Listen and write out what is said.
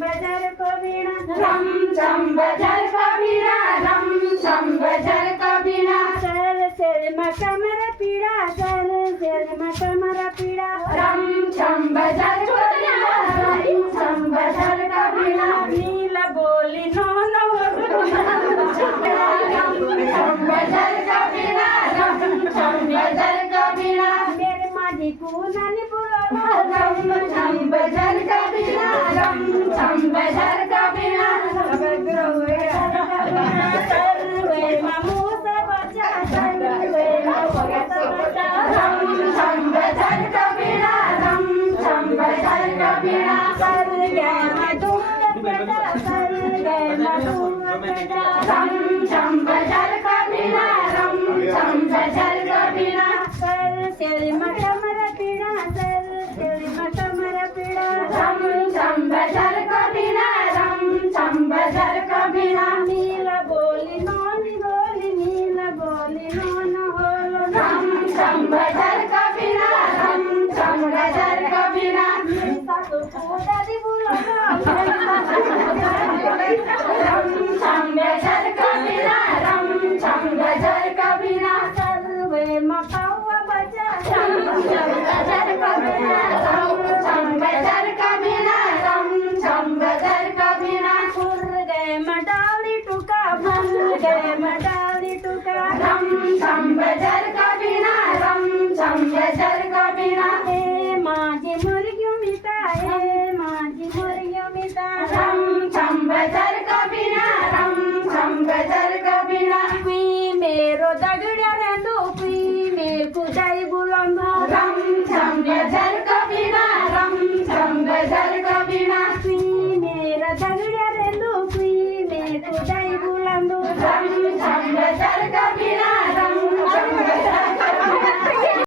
buzzer को बीना रम छम buzzer का बीना रम छम बजर का बीना सर सिर में कमर पीड़ा सर सिर में कमर पीड़ा रम छम बजर का बीना रम छम बजर का बीना नील बोली नो नो रम छम बजर का बीना रम छम बजर का बीना मेरे माझी कुनानी बोलो रम छम बजर का बीना रम छम बजर का बीना सर्वे मामू से बचा सर्वे मामू से बचा रम छम बजर का बीना रम छम बजर का बीना सर गए मधुर बेटा सर गए मधुर बेटा रम छम बजर का बीना रम छम बजर का बीना सर सिर में कमर पीड़ा सर सिर में कमर पीड़ा रम छम बजर का बीना रम छम बजर का बीना नील बोली नील बोली नोन होलो रम छम बजर का बीना रम छम बजर का बीना सासु पूजा दी बोलो रम छम बजर का